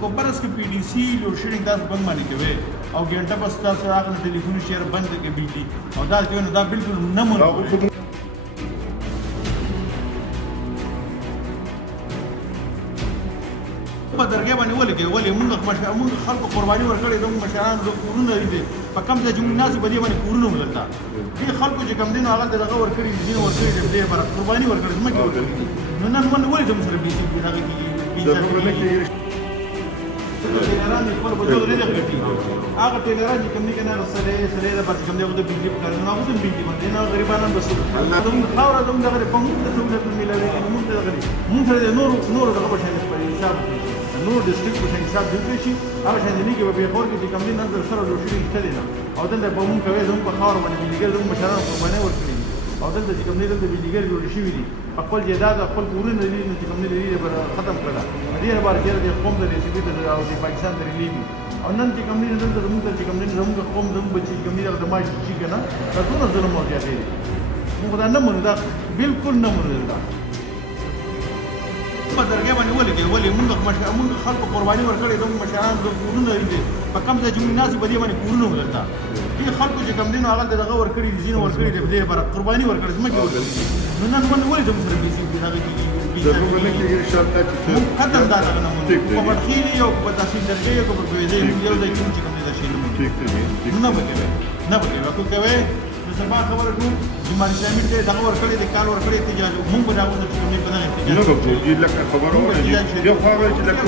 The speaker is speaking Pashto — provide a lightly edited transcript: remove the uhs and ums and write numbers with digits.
په برس کې پی ډي سي لوډ شیډینګ تاسو بند باندې کوي او ګنټه بس تاسو هغه ټلیفون شیر بند کې بجلی او دا کوي نو دا بالکل نه مونږ په درګه باندې ولګي ولې موږ خلکو قرباني ورکړې د مشرانو د کورونو لري په کم ځای چې موږ ناس په دې باندې کورونه ولرتا دې خلکو چې کم دین هغه دغه ورکړي دین ورکړي دې بر قرباني ورکړي زمکه ورکړي نو نن ولې ولې د مسره بي سي دغه کې ټیلران خپل بوجو لري غټي هغه ټیلران چې کوم دي کنه سره د بس کوم دی د بجلی په کار نه هغه د بجلی باندې نه غریبانو بس الله خاور دم دغه په موږ د دولت ملي موږ دغه نور دغه په شان په حساب نور ډیسټریکټ په حساب د شي هغه شان دي کې په خور کې چې کوم دي نظر سره لوشي کړي نه او دلته په موږ کوي زموږ په خاور باندې بجلیګر زموږ مشرانو قرباني ورکړي او دلته چې کوم دي دلته بجلیګر جوړ شي وي خپل جیداد خپل کورونه لري چې کوم دي لري ختم کړه دې لپاره چې د قوم د ریسیپي او د پاکستان د ریلیوي او نن چې کوم دي دلته زموږ چې کوم دي زموږ قوم زموږ بچي کوم دي د ماج شي کنه دا ټول ظلم او زیاتې موږ دا نه مونږ دا بالکل نه مونږ دا په درګه باندې ولګي ولې موږ خلکو قرباني ورکړې د مشرانو د کورونو لري په کم ځای چې موږ ناس په دې باندې کورونه ولرتا دې خلکو چې کوم دین هغه دغه ورکړي دین ورکړي دې بر قرباني ورکړي زمکه ورکړي نو نن ولې د مسره بي سي دغه کې ضرور نه کېږي شرط چې ختم دا نه مونږ په ورخيلي او په تحصیل درګه یو په کوزې یو ځای کې چې کوم دي دا شي نه بګوي نه بګوي کو کوي سبا خبره کوم چې مال اسلامي ته دغه ورکړي د کال ورکړي احتجاج موږ به دا وځو چې موږ په دغه احتجاج نه به لکه خبره وایي یو خبره چې لکه